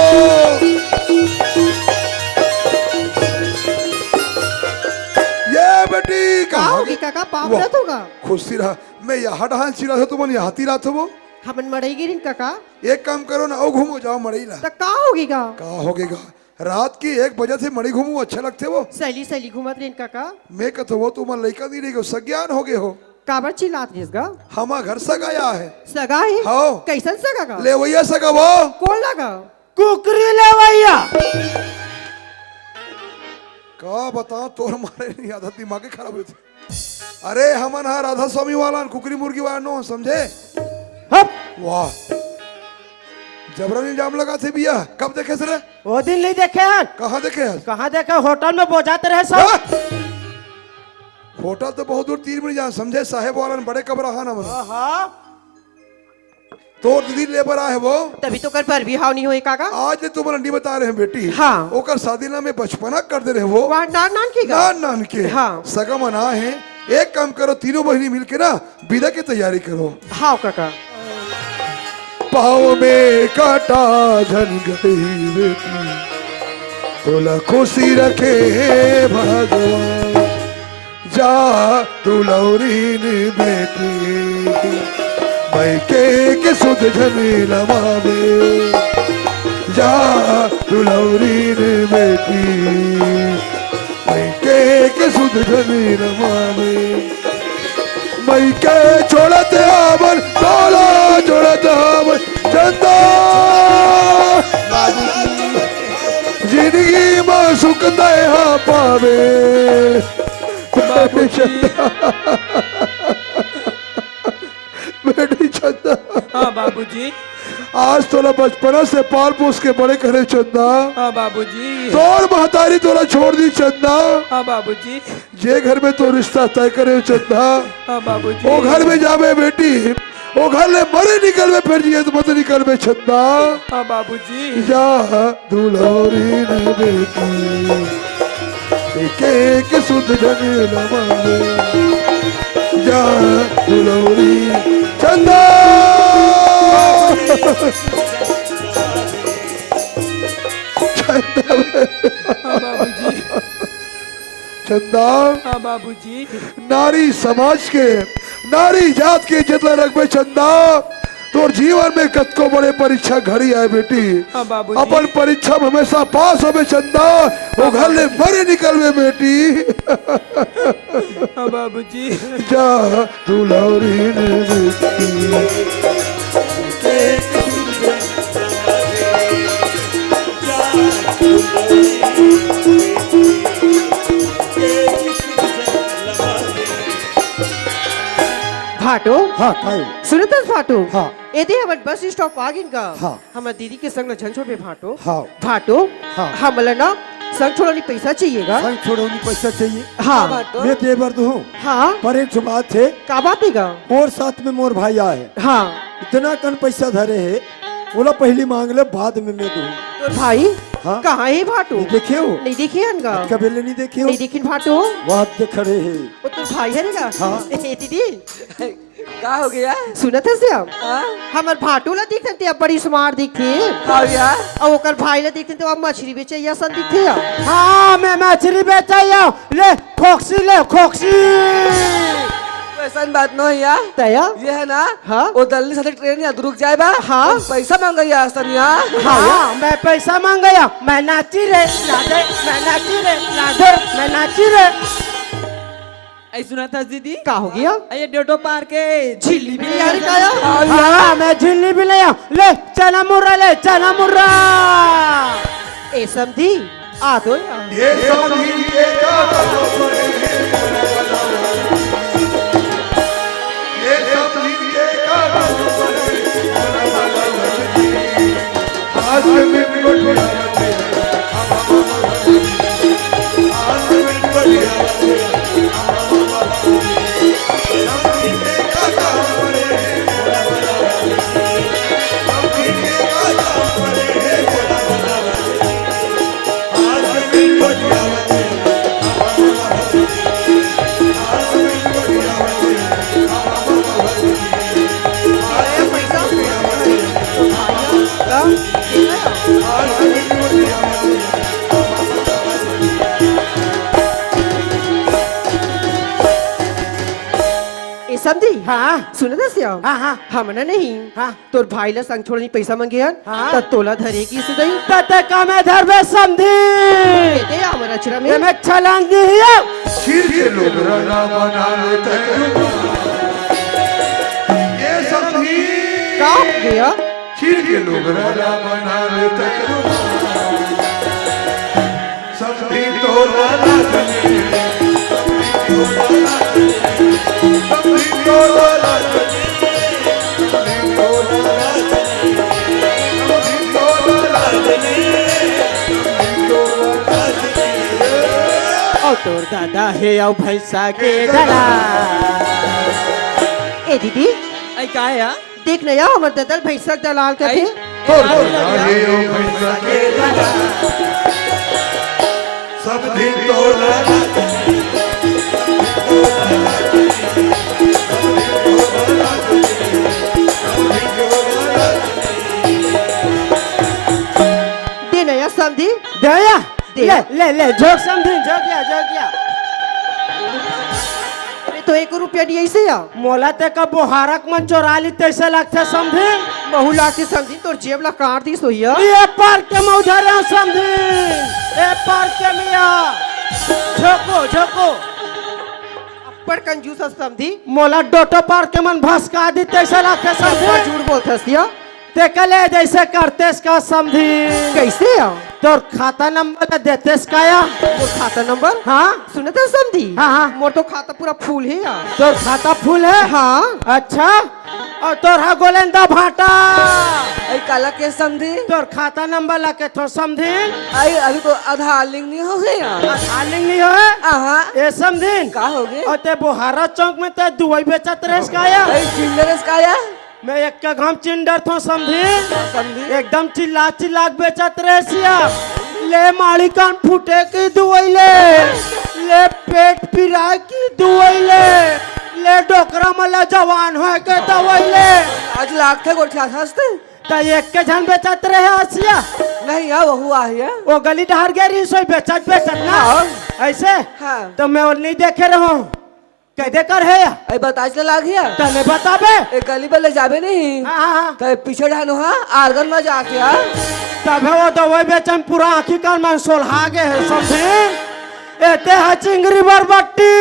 ये बेटी कहा होगी काका पाप वाह। रत होगा। खुशी रहा मैं यहाँ डहान चिरा था तुम यहाँ ती रात हो। हमन मरई गिरिन काका एक काम करो ना आओ घूमो जाओ मड़ई ला। तो का होगी का का होगेगा रात की 1 बजे से मड़ी घूमू अच्छा लगते वो। सैली सैली घूमत रही काका। मैं कहते वो तुम लड़का नहीं रही सज्ञान हो गए हो। काबर चिल्लात रहीस गा? हमा घर सगाया है। सगा है? हाँ। कैसन सगा का? ले वैया सगा वो कौन लगा? कुकरी ले भैया। का बता तोर मारे नहीं आदत दिमाग के खराब हुई थी। अरे हमन हा राधा स्वामी वाला कुकरी मुर्गी वाला नो समझे। हप वाह जबरन इल्जाम लगा थे बिया कब देखे सर वो दिन नहीं देखे हैं। कहाँ देखे हैं? कहाँ देखे? होटल में बोझाते रहे सब। हाँ? होटल तो बहुत दूर 3 मिनट जान समझे साहेब वाला बड़े कब्रहा ना मन हाँ तो दीदी लेबर आए वो तभी तो कर पर भी हाव नहीं होए काका। आज ने तुम्हारा नहीं बता रहे हैं बेटी। हाँ। ओकर शादी ना में बचपना कर दे रहे वो वहाँ नान नान की गा? नान नान के हाँ। सगा मना है। एक काम करो तीनों बहनी मिलके ना विदा की तैयारी करो। हाँ काका। पाँव में काटा झन गई बेटी तोला खुशी रखे भगवान जा तू लौरीन बेटी के सुध झनी लमावे जा तू लौरीन बेटी के सुध झनी लमावे मई के छोड़ते आवन तोला छोड़ते आवन चंदा जिंदगी में सुख दया पावे बेटी चंदा। हाँ बाबूजी। आज तोला बचपना से पाल पोस के बड़े करे चंदा। हाँ बाबूजी। तोर महतारी तोला छोड़ दी चंदा। हाँ बाबूजी। जे घर में तो रिश्ता तय करे चंदा हाँ बाबूजी। वो घर में जावे बेटी वो घर ले मरे निकल में फिर जिए तो मत निकल में चंदा। हाँ बाबूजी। जा दुलौरी ने बेटी के सुध जने लमावे जा दुलौरी चंदा। हाँ बाबूजी। चंदा हाँ बाबूजी। नारी समाज के नारी जात के जितना रखबे चंदा तोर जीवन में कतको बड़े परीक्षा घड़ी आए बेटी। हाँ बाबूजी। अपन परीक्षा में हमेशा पास होवे चंदा वो घर ले मरे निकलवे बेटी। हाँ बाबूजी। जा तू लौरी ने बेटी फाटो हाँ काई सुनतस फाटो हाँ। एदे हमन बस स्टॉप आगिन का हाँ। हमर दीदी के संग झंझोड़ पे फाटो हाँ फाटो हाँ। हमला ना संग छोड़नी पैसा चाहिएगा। संग छोड़ोनी पैसा चाहिए। हाँ मैं देवर दूँ हाँ पर एक ठो बात है का बात है गा? और साथ में मोर भाई आए हाँ इतना कन पैसा धरे है बोला पहली मांग ले बाद में मैं दूँ। तो भाई हाँ। कहाँ है फाटो? नहीं देखे हो नहीं देखे हनगा? कभी नहीं देखे हो नहीं देखिन फाटो वहाँ पे खड़े है। वो तो भाई है ना? हाँ। दीदी क्या हो गया? सुनत है से हम हाँ? हमर भाटू ला दिखते ते अब बड़ी स्मार्ट दिखते हाँ यार। और ओकर भाई ला दिखते तो अब मछली बेचे या सन दिखते या हाँ मैं मछली बेचा ले खोक्सी ले खोक्सी। ऐसा बात न है यार। तया ये है ना हाँ? वो दिल्ली से ट्रेन यहाँ रुक जाए बा। हाँ? और पैसा मांगा यार सन यार। हाँ मैं पैसा मांग गया, मैं नाची रे ला दे, मैं नाची रे ला दे, मैं नाची रे। ऐ सुना था दीदी का हो गया? ये डोडो पार के झिल्ली भी यार काया हाँ मैं झिल्ली भी ले आऊं। ले चना मुर्रा, ले चना मुर्रा। ए समधी आ तो यार। ये समधी के कागजों पर ये समधी के कागजों पर आज में बढ़िया आज में बढ़िया ए समधी हाँ सुन दे श्याम। हाँ हाँ हमने नहीं हाँ। तोर भाई ला संग छोड़नी पैसा मांगे हन हाँ। त तोला धरे की से दई तते कमे धरबे समधी। दे हमर अचरा में ये में छलांग दी है। सिर के लोग रना बना लेते ये समधी का हो गया? सिर के लोग रना बना लेते समधी तो लाला समधी तो लाला और तोर दादा है और भैंसा के दला। ए दीदी ऐ का है यार? देख न यार हमर ददल भैंसा दलाल के थे। समधी तो लाला दे न यार समधी दया दिया। ले ले ले झोंक समधी, झोंक गया झोंक गया। अरे तो 1 रुपया दिए से या मोला ते का बोहारक मन चोरा ली तैसे लगते समधी। बहु लाख के समधी तोर जेब ला काट दी सोइया। ये पार के मैं उधर हूँ समधी। ये पार के मिया झोंको झोंको। पर कंजूस है समधी। मोला डोटो पार के मन भसका दी तैसे लगते पर समधी। झूठ बोलथस या ते कले जैसे करतेस का समधी। कैसे या तोर खाता नंबर देतेस का या? मोर खाता नंबर हाँ सुनत है समधी। हाँ हाँ। मोर तो खाता पूरा फूल है या। तोर खाता फुल है? हाँ अच्छा और तोर हा गोलेंदा भाटा। ऐ काला के समझी। तोर खाता नंबर ला के थो समधी। ऐ अभी तो आधार लिंक नहीं हो गया। हालिंग नहीं है? आहा ये समधी का हो गए? और ते बोहारा चौक में ते दुबई बेचत रहेस का या? ऐ चिल्लरस का या? मैं एक का घाम चिंडर थो समधी। समझी एकदम चिल्ला चिल्ला के बेचत रहेसिया। ले माड़ी कान फूटे की दुबई ले पेट पिरा की दुबई ले डोकरा मला जवान हो के दवाई ले। आज लाख थे गोठा हंसते त एक के झन बेचत रहे आसिया। नहीं यार वहु आ है। वो गली डहर गई सोई बेचत ना ऐसे। हाँ। तो मैं और नहीं देखे रहो कैदे कर है या? ऐ बता चला गया। तने बताबे। ए गली पे ले जाबे नहीं। हाँ हाँ तो पीछे ढानो हाँ आर्गन में जाके यार। तब वो दवाई बेचन पूरा आँखी कान मन सोलहा गे है समझे। एते है चिंगरी बरबट्टी।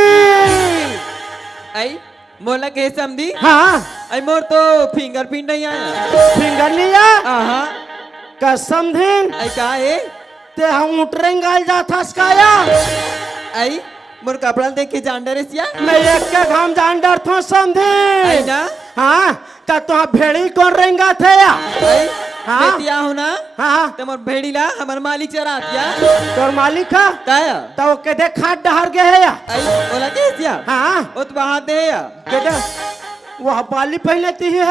आई मोला के समझी। हाँ आई मोर तो फिंगरप्रिंट नहीं आया। फिंगर लिया आहा कसम दिन आई का है? ते हम उठरेंगल जाथा स्काया। आई मोर कपड़ा देख के जान डरे सिया। मैं एक के घाम जान डर थो समझे। आई ना हाँ का तो भेड़ी कौन रेंगा थे या? आई हाँ। बेतिया हो ना। हाँ ते मोर भेड़ी ला हमार मालिक चरा दिया। तोर मालिक है काया तो के दे खाट डहर गए है या? आई बोला के सिया। हाँ ओ तो बाहर दे या। के दे वह पाली पहले ती है।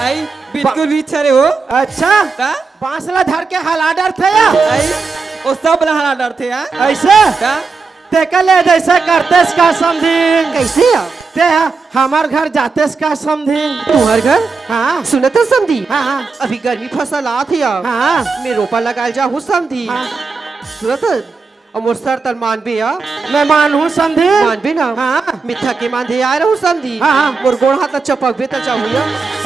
आई बिल्कुल भी छरे हो। अच्छा का बांसला धर के हला डर थे या? आई ओ सब लहरा डर थे यार। ऐसे का ते कले जैसे करते का समझी। कैसे या ते हमार घर जाते का समझी। तुम्हार घर हाँ सुनत है समधी। हाँ हाँ अभी गर्मी फसल आत है या। हाँ मैं रोपा लगाल जा हूँ समधी। हाँ। सुनत है और मोर सर तल मान भी आ मैं मानू समझी मान भी ना हाँ मिठा के मान दे आ रहा हूँ समझी हाँ। मोर गोड़ हाथ चपक भी तो चाहूँ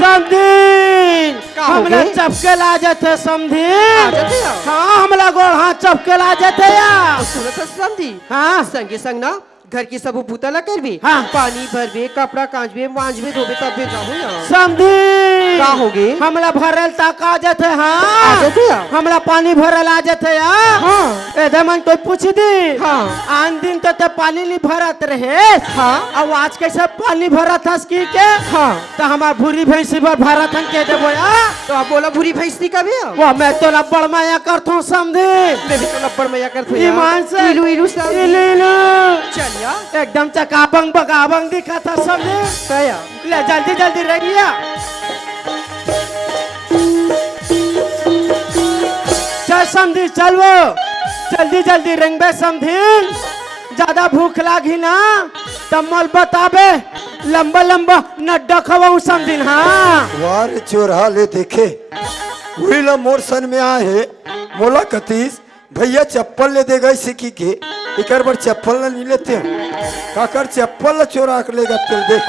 समझी का हो हमला गए? चपके ला जाते समझी आ जाते या? हाँ हमला गोड़ हाथ चपके ला जाते या सुनत समझी हाँ संगे संग ना घर की सब पूता ला कर भी हाँ। पानी भरबे कपड़ा कांचबे मांजबे धोबे तब भी जाहूँ या समझी का हो गए? हमला भरल तक आ जाते आ हाँ जाते या? हमला पानी भरल आ जाते या हाँ। एदे मन कोई पूछ दी हाँ। आन दिन तो ते पानी नहीं भरत रहे हाँ। अब आज कैसे पानी भरत हस की के हाँ। तो हमार भूरी भैंसी भर भरत हन के देबो या तो आप बोला बुरी भैंसी का भी आ? वो मैं तो लपड़ माया करथूं समझी मैं भी तो लपड़ मैया कर ईमान से इलू इलू सब इलू चल या एकदम चकाबंग बगाबंग दिखा था समझे कया ले जल्दी जल्दी रहिए चल समझी चल वो जल्दी जल्दी रंगबे समझी ज्यादा भूख लागी ना तब मल बताबे लंबा लंबा नड्डा खवाऊ समझी हाँ वारे चोरा ले देखे वही ला मोर सन में आए मोला कतीस भैया चप्पल ले दे गए सिकी के इकर बार चप्पल ना नहीं लेते काकर चप्पल ला चोरा के लेगा तेल देख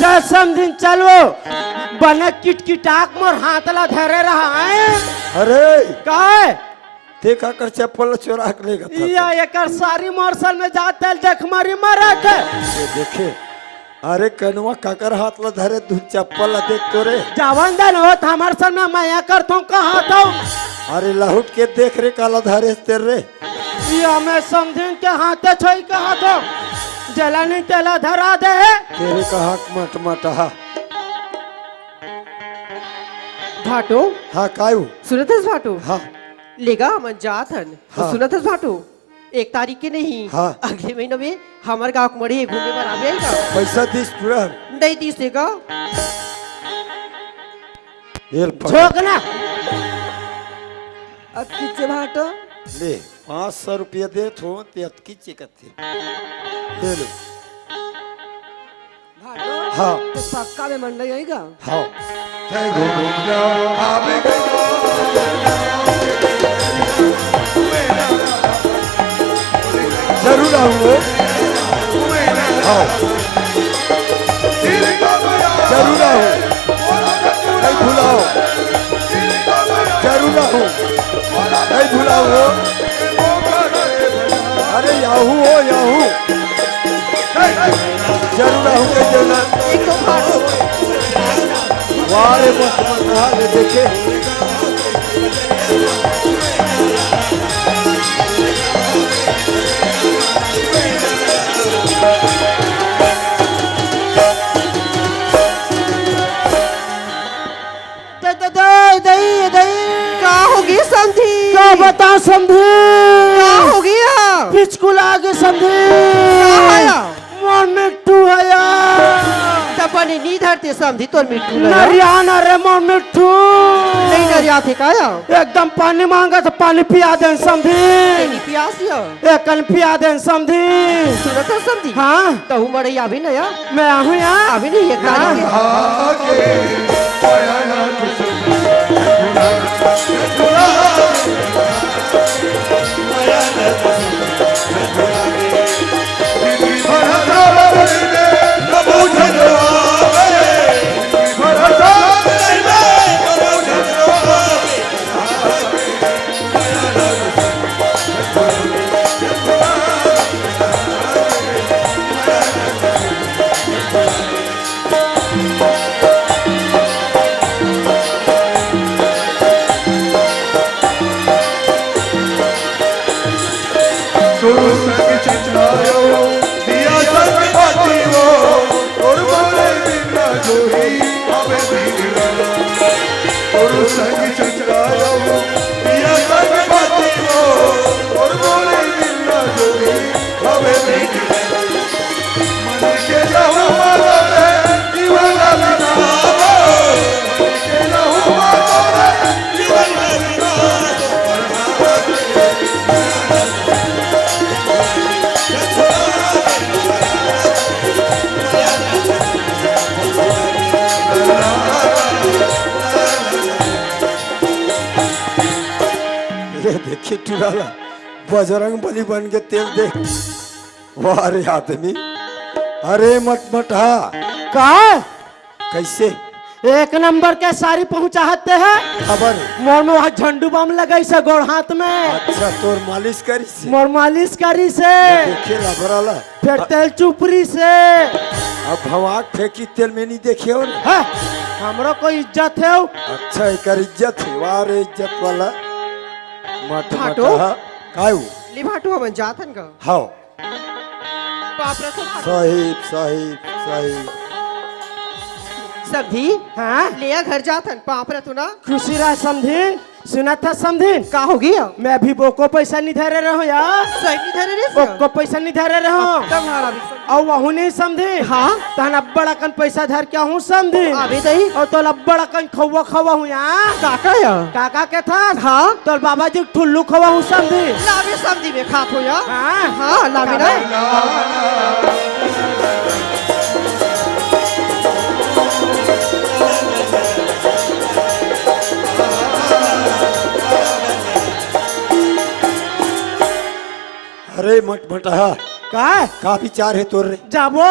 चल समझी चल वो बने किटकिटाक मोर हाथ ला धरे रहा है अरे काय ते काकर चप्पल ला चोरा के लेगा था या एकर सारी मोरसल में जाते देख मारी मरा के ये देखे अरे कनवा काकर हाथ ला धरे तू चप्पल ला देख तो रे जवन दिन होत हमार सन में मैं करथूं कहा था अरे लहुट के देख रे काला धरे तेर रे या मैं समझिन के हाथे छोई कहा तो जला नहीं तेला धरा दे तेरे का हक मट मट हा भाटो हाँ कायू सुनत हस भाटो हाँ लेगा मन जात हन हाँ। सुनत हस भाटो 1 तारीख के नहीं हाँ। अगले महीने में हमार गाँव के मड़ी घूमे पर आवे आएगा पैसा दिस पूरा नहीं तीस देगा ये झोंकना अब किचे भाटो ले 500 रुपया दे थो ते अतकी चिकत थे ले लो भाटो हाँ तो पक्का में मंडई आएगा हाँ जरूर आऊंगे हाँ जरूर आओ नहीं भूलाओ जरूर आओ नहीं भूलाओ अरे याहू हो याहू जरूर आऊंगे जरूर एक तो भाटो वारे मत मत हाले देखे का हो गई समझी क्या बता समझी का हो गया पिचकुल आगे समझी का आया मोर मिट्टू है यार तपने नी धरते समझी तोर मिट्टू लगा नरियाना रे मोर मिट्टू नहीं नरिया थे काया एकदम पानी मांगा तो पानी पिया दे समझी नहीं पियासिया एक कन पिया दे समझी सुनत हस समझी हाँ तो हूँ मरे अभी नया मैं आहूँ यहाँ अभी नहीं 1 तारीख के देखिए टुराला बजरंग बली बन के तेल दे। वाह रे आदमी, अरे मटमटा का कैसे एक नंबर के साड़ी पहुंचाते हैं। खबर? मोर में वहाँ झंडू बम लगाई से गोड़ हाथ में। अच्छा तोर मालिश करी से मोर मालिश करी से देखे लबराला, फिर तेल चुपरी से। अब भवाक फेंकी तेल में नहीं देखे हो रे। है हमरो कोई इज्जत है। अच्छा एकर इज्जत है, वाह रे इज्जत वाला भाटो? मटमटा कायू। ली भाटू हम जातन का हाँ बाप रे तो साहिब साहिब साहिब समधी हाँ लिया घर जातन बाप रे तू ना खुशी रहा समझी। सुना था समझी का हो गया मैं अभी बोको पैसा नहीं धरे रहो यार। सही नहीं धरे रे बोको पैसा नहीं धरे रहो तुम्हारा भी और वहू नहीं समझी। हाँ तहन अब्बड़ अकन पैसा धर के हूँ समझी। अभी दही और तो अब्बड़ अकन खवा खवा हूँ यहाँ। काका या काका के था हाँ तो बाबा जी ठुल्लू खवा हूँ समझी। लावे समधी में खात हो या हाँ हाँ लावे ना अरे मटमटा का का विचार है तोर रे? जाबो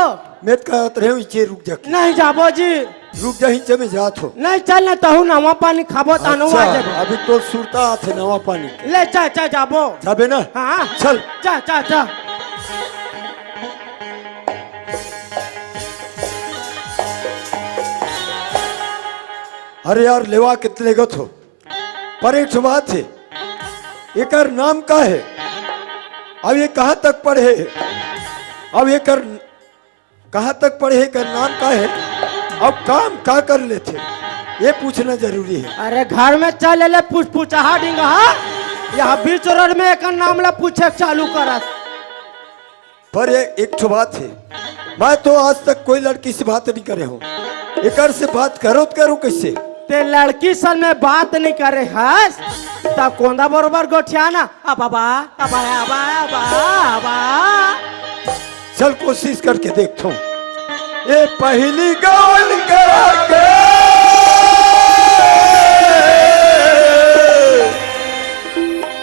मैं कहत रहे इचे रुक जा, नहीं जाबो जी रुक जा हिंचे में जात हो। नहीं चल ना तहु नवा पानी खाबो तानो आ अच्छा, जाबो। अभी तो सुरता आथे नवा पानी ले चा चा जाबो। जाबे ना। हाँ चल चा चा चा अरे यार लेवा कितने गत हो, पर एक बात है, एकर नाम का है? अब ये कहाँ तक पढ़े? अब ये कर कहाँ तक पढ़े का नाम का है? अब काम का कर लेते ये पूछना जरूरी है। अरे घर में चल ले पूछ पूछा डिंगा। यहाँ बीच रोड में एक नाम ला पूछे चालू करा। पर ये एक ठो बात है, मैं तो आज तक कोई लड़की से बात नहीं करे हूँ, एकर से बात करो तो करूँ कैसे? ते लड़की सन में बात नहीं करे हस तब कोंदा बरोबर गोठियाना अबाबा अबा अबा अबा अबा। चल कोशिश करके देखता हूँ। ये पहली गाल करा के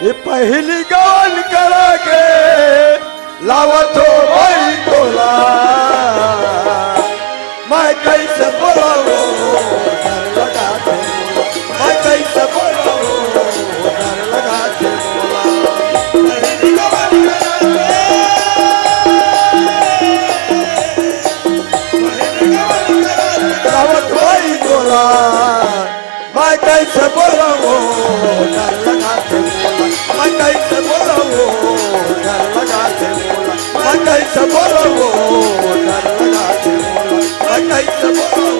ये पहली गाल करा के लावत हो भाई तोला, मैं कैसे बोलाऊं डर लगा के, मैं कैसे बोलाऊं डर लगा के रावत भाई बोला, मैं कैसे बोलाऊं डर लगा के बोला, मैं कैसे बोलाऊं डर लगा के बोला, मैं कैसे बोलाऊं डर लगा के बोला, मैं कैसे बोलाऊं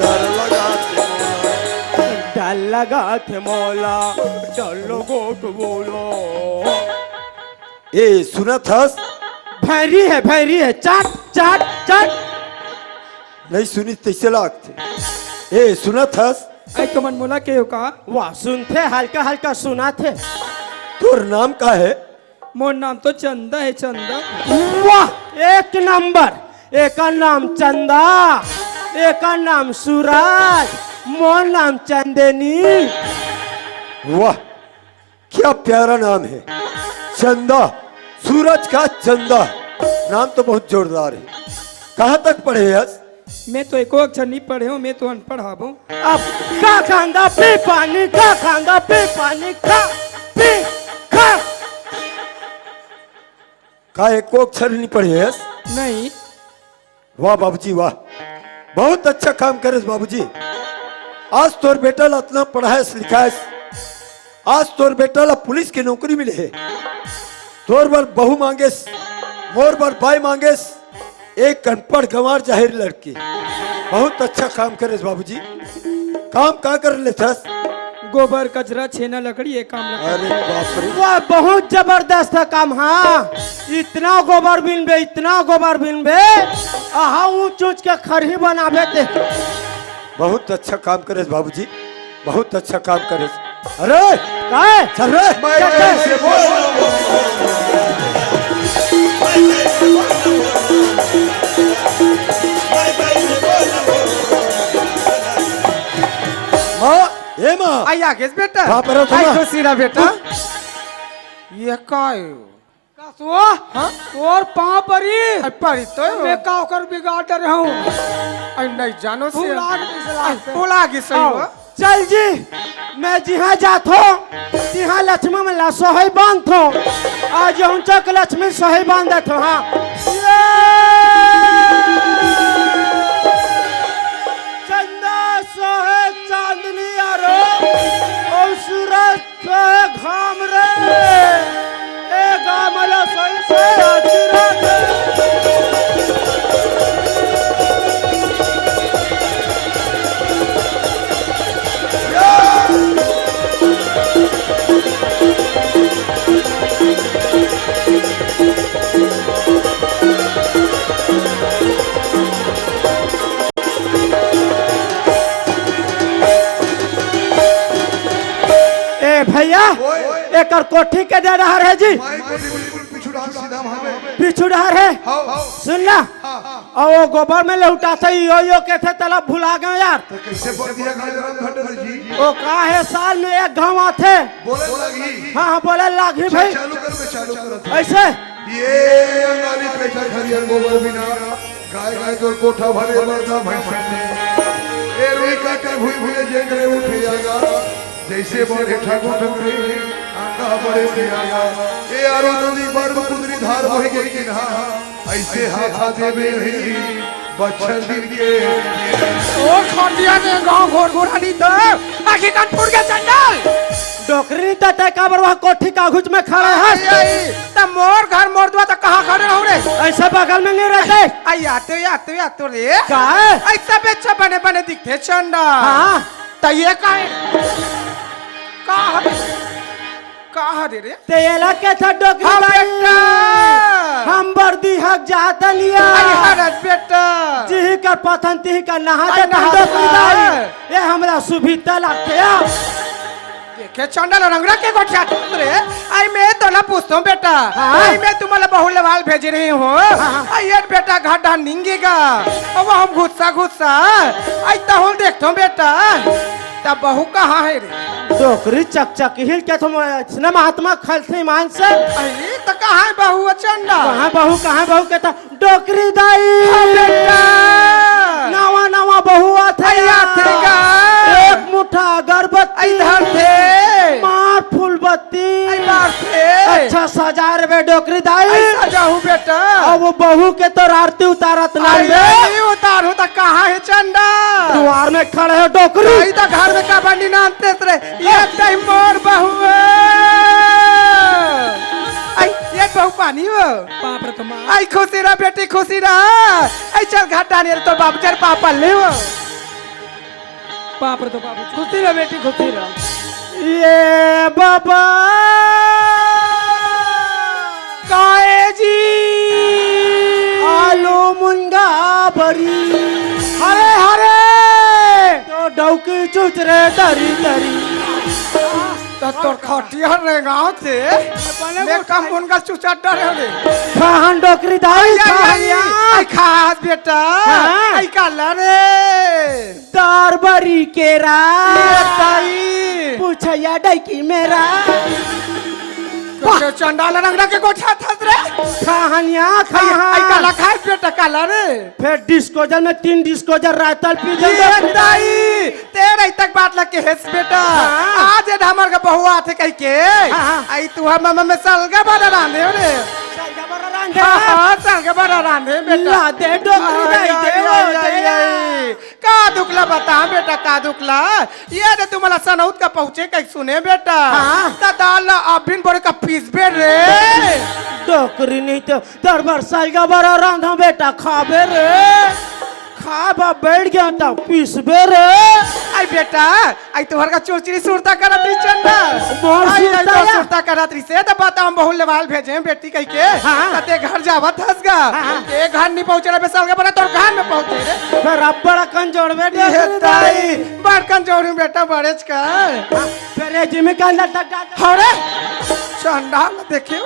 डर लगा के बोला। डर लगा थे मौला डर लगो तो बोलो। ए सुना था? भैरी है चाट चाट चाट। नहीं सुनी तैसे लागते। ए सुना था? आई कमन मोला के हो का वाह सुनते हल्का हल्का सुना थे। तोर नाम का है? मोर नाम तो चंदा है चंदा। वाह एक नंबर। एक का नाम चंदा, एक का नाम सूरज, मोर नाम चंदनी। वाह क्या प्यारा नाम है, चंदा, सूरज का चंदा, नाम तो बहुत जोरदार है। कहाँ तक पढ़े यस? मैं तो एको अक्षर नहीं पढ़े हूँ, मैं तो अनपढ़ हाबो। अब का खांगा पी पानी, का खांगा पी पानी, खा पी खा। का एक अक्षर नहीं पढ़े यस? नहीं वाह बाबूजी वाह, बहुत अच्छा काम करे बाबूजी। आज तोर बेटा ला इतना पढ़ाए लिखाए, आज तोर बेटा ला पुलिस की नौकरी मिले है। तोर बार बहू मांगेस, मोर बार भाई मांगेस, एक अनपढ़ गंवार जाहिर लड़की। बहुत अच्छा काम करे बाबूजी। काम का कर लेता? गोबर कचरा छेना लकड़ी ये काम लगा। अरे बाप रे, वाह बहुत जबरदस्त है काम। हाँ इतना गोबर बिन बे, इतना गोबर बिन बे, आहा ऊंच ऊंच के खरही बनावे थे। बहुत अच्छा काम करे बाबूजी, बहुत अच्छा काम करे। अरे काय चल रे, माँ, ये माँ, आई आगे बेटा हाँ, पर हो तो आई ना। खुशी ना बेटा। ये काय कसो तोर पाँव परी पड़ी तो मैं का ओकर बिगाड़ रहा हूँ नहीं जानो से फूल बोला कि सही हो चल जी मैं जिहाँ जात हो तिहाँ लक्ष्मी में सोहे बांध हो आज उनचक लक्ष्मी सोहे बांधत हो। हाँ चंदा सोहे चांदनी आरो और सूरज सोहे घाम रे ए गामला सोहे से आशीर्वाद भैया एक कोठी के दे रहा है जी पीछू डहर है सुन ना और वो गोबर में लौटा थे यो के थे तलब भुला गए यार वो कहा है साल में एक गाँव आते हाँ बोले लागी भाई ऐसे ये अंगारी पेटा खरियार गोबर बिना गाय गाय तो कोठा भरे मरता भैंस ए रोई काटे भूई भूले जेंगरे उठे जागा जैसे बड़े ठाकुर ठुकरे आका बड़े उठेगा ए आरो नदी पर कुंदरी धार बह गई कि ना ऐसे हाथा देवे रही बच्चन दिन के ओ खंडिया ने गांव घोर घोरानी तो आखिर कान फूट गया चंडल डोकरी तटे काबर वहाँ कोठी कागज में खड़े हैं त मोर घर मोर दुआ त कहां खड़े रहू रे ऐसे बगल में नहीं रहते आई आते रे क्या है ऐसा बेचा बने बने दिखते चंदा हाँ त ये कहा रे रे तेला के था डोकरी हाँ दाई। बेटा हम बर्दी हक जाता लिया आई हरत बेटा जी कर पथन ती का नहा आई देता नहा डोकरी देता। दाई ये हमरा सुभिता लगते हैं देखे चंडल रंगरा के गोठिया रे आई मैं तो ना पूछता हूँ बेटा आई मैं तुम्हारा बहु लेवाल भेज रही हूँ आई ये बेटा घाटा निंगेगा अब हम गुस्सा आई तो हम देखता हूँ बेटा तब बहू कहाँ है रे डोकरी चक हिल के तुम इसने महात्मा खलते मान से आई तो कहाँ है बहू चंडा कहाँ बहू के था डोकरी दाई बेटा नवा बहू आते एक मुठा अगरबत्ती इधर थे मार फूलबत्ती बार थे अच्छा सजा रे डोकरी दाई जाऊ बेटा अब वो बहू के तो आरती उतारत नहीं उतारू तो कहाँ है चंडा द्वार में खड़े हो डोकरी आई तो घर में का बंडी नानते रे ये टाइम मोर बहू आई ये बहू पानी हो बाप रे तुम आई खुशी रहा बेटी खुशी रहा आई चल घाटा नहीं तो बाप चल पापा ले वो बाप रे तो बाप खुशी रह बेटी खुशी रह ये बाबा काए जी आलू मुंगा बरी हरे हरे तो डौकी चुच रे तरी तो तोर खटिया रे गांव थे मैं कम उनका चुचा डरे रे खान डोकरी दाई आई खास बेटा हाँ। आई काला रे दार बरी केरा ताई पूछया डैकी मेरा चंडाल रंगरा के गोठा थस रे कहानिया आई काला खाए बेटा काला रे फिर डिस्कोजल में 3 डिस्कोजल रातल पी ये ताई तेरे तक बात लग के हेस बेटा आज ये हमर का बहु आथे कह के आई तू हम में सलगा बड़ा रांधे रे हाँ सलगा बड़ा रांधे बेटा ला दे डोकरी दाई दे का दुखला बता बेटा का दुखला ये दे तुम्हारा सनौत का पहुंचे कहीं सुने बेटा ता दाल अबिन बड़े का पीस बे रे डोकरी नहीं तो दरबार सालगा बड़ा रांधा बेटा खाबे रे खाबा बैठ गया था पीसबे रे आई बेटा आई तोहर का चोचरी सुरता करत रही चंदा मोर आई सुरता तो या? सुरता करत रही से तो बता हम बहु लेवाल भेजे हैं बेटी कह के तते घर जावत हसगा एक घर नहीं पहुंचला बे सालगा बड़ा तोर घर में पहुंचे रे फिर अब बड़ा कंजोड़ बेटे ये ताई बड़कन जोड़ू बेटा बड़ेच कर फिर ये जिमी का अंदर तक हरे चंदा देखियो